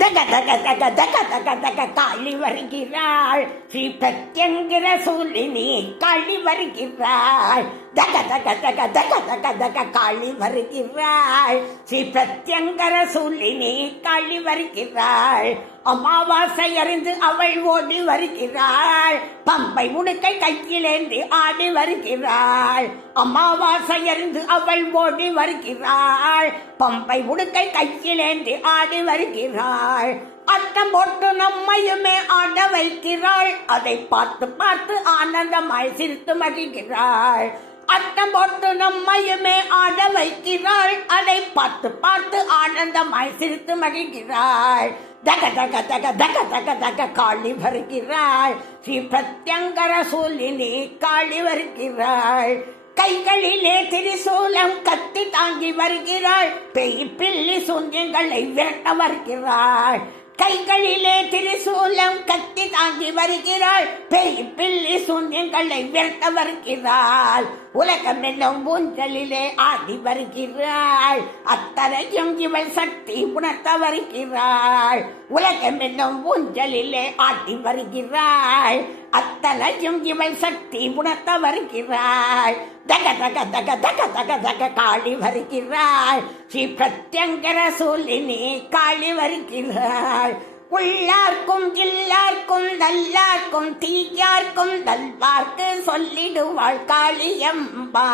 தக தக தக தக தக தக காளி வருகிறாள். ஸ்ரீ பிரத்யங்கிர சூலினி காளி வருகிறாள். தக தக தக தக தக தக காளி வருகிறாள். ஸ்ரீ பிரத்யங்கர சூலினி காளி வருகிறாள். அமாவாசை அறிந்து அவள் ஓடி வருகிறாள். பம்பை முடுக்கை கையிலேந்தி ஆடி வருகிறாள். அமாவாசை அறிந்து அவள் ஓடி வருகிறாள். பம்பை முடுக்கை கையிலேந்தி ஆடி வருகிறாள். அட்டம் போட்டு நம்மையுமே ஆட வைக்கிறாள். அதை பார்த்து பார்த்து ஆனந்தமாய் சிரித்து மகிழ்கிறாள். அட்டம் போட்டு நம்மையுமே ஆட வைக்கிறாள். அதை பார்த்து பார்த்து ஆனந்தமாய் சிரித்து மகிழ்கிறாள். தக தக தக தக தக தக காளி வருகிறாள். ஸ்ரீ பிரத்யங்கர சூலினி காளி வருகிறாள். கைகளிலே திரிசூலம் கத்தி தாங்கி வருகிறாள். பேய் பில்லி சூன்யங்களை விரட்ட வருகிறாள். கைகளிலே திரிசூலம் கத்தி தாங்கி வருகிறாள். பேய் பில்லி சூன்யங்களை விரட்ட வருகிறாள். உலகம் என்னும் ஊஞ்சலிலே ஆடி வருகிறாள். அத்தனையும் இவள் சக்தி உணர்த்த வருகிறாள். உலகம் என்னும் ஊஞ்சலிலே ஆடி வருகிறாள். அத்தனையும் இவள் சக்தி உணர்த்த வருகிறாள். தக தக தக தக தக தக காளி வருகிறாள். ஸ்ரீ பிரத்யங்கர சூலினி காளி வருகிறாள். உள்ளார்க்கும் எல்லார்க்கும் நல்லார்க்கும் தீயார்க்கும் நல்வார்க்கு சொல்லிடுவாள் காளியம்பா.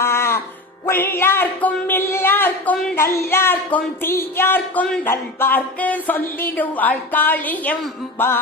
உள்ளார்க்கும் எல்லார்க்கும் நல்லார்க்கும் தீயார்க்கும் நல்வார்க்கு சொல்லிடுவாள் காளியம்பா.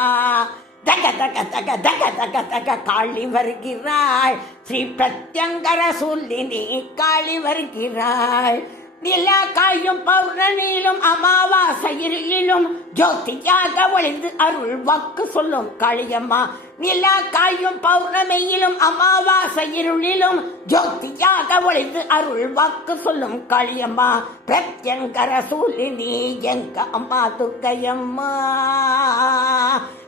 தக தக தக தக தக தக காளி வருகிறாள். ஸ்ரீ பிரத்யங்கர சூலினி காளி வருகிறாள். நிலா காயும் பௌர்ணமியிலும் அமாவாசையிலும் ஜோதியாக ஒளிந்து அருள் வாக்கு சொல்லும் காளியம்மா. நிலா காயும் பௌர்ணமியிலும் அமாவாசையிலும் ஜோதியாக ஒளிந்து அருள் வாக்கு சொல்லும் காளியம்மா. பிரத்யங்கர சூலினி எங்க அம்மா துர்க்கையம்மா.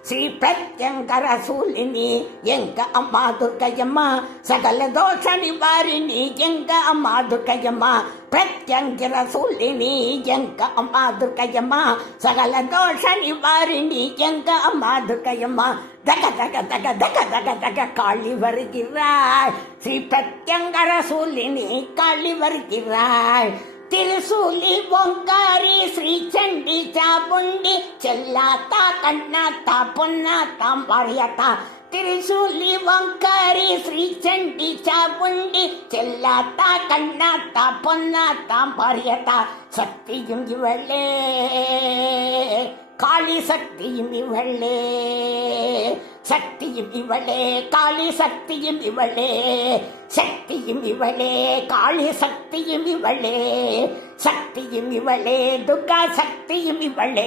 ஸ்ரீ பிரத்யங்கர சூலினி எங்க அம்மா துர்க்கையம்மா. சகல தோஷ நிவாரிணி எங்க அம்மா துர்க்கையம்மா. பிரத்யங்கர சூலினி எங்க அம்மா துர்க்கையம்மா. சகல தோஷ நிவாரிணி எங்க அம்மா துர்க்கையம்மா. தக தக தக தக தக தக காளி வருகிறாள். ஸ்ரீ பிரத்யங்கர சூலினி காளி வருகிறாள். திருசூலி ஓங்காரி ஸ்ரீ சண்டி சாமுண்டி செல்லாத்தா கண்ணாத்தா பொன்னாத்தா மாரியாத்தா. திருசூலி ஓங்காரி ஸ்ரீ சண்டி சாமுண்டி செல்லாத்தா கண்ணாத்தா பொன்னாத்தா மாரியாத்தா. சக்தியும் இவளே காளி சக்தியும் இவளே. சக்தியும் இவளே காளி சக்தியும் இவளே. சக்தியும் இவளே காளி சக்தியும் இவளே. சக்தியும் இவளே துர்கா சக்தியும் இவளே.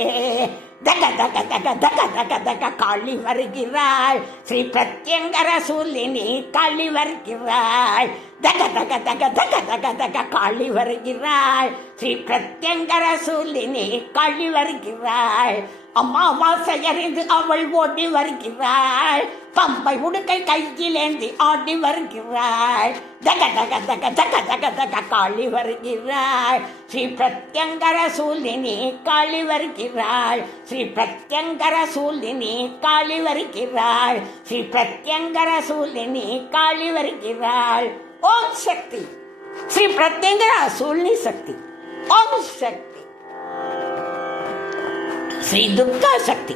தக தக தக தக தக தக காளி வருகிறாள். ஸ்ரீ பிரத்யங்கர சூலினி காளி வருகிறாள். தக தக தக தக தக தக காளி வருகிறாள். ஸ்ரீ பிரத்யங்கர சூலினி காளி வருகிறாள். அமாவாசை அறிந்து அவள் ஓடி வருகிறாள். பம்பை உடுக்கை கையிலேந்தி ஆடி வருகிறாள். தக தக தக தக தக தக காளி வருகிறாள். ஸ்ரீ பிரத்யங்கர சூலினி காளி வருகிறாள். ஸ்ரீ பிரத்யங்கர சூலினி காளி வருகிறாள். ஸ்ரீ பிரத்யங்கர சூலினி காளி வருகிறாள். ஓம் சக்தி. ஸ்ரீ பிரத்யங்கர சூலினி சக்தி. ஓம் சக்தி. ஸ்ரீ துர்கா சக்தி.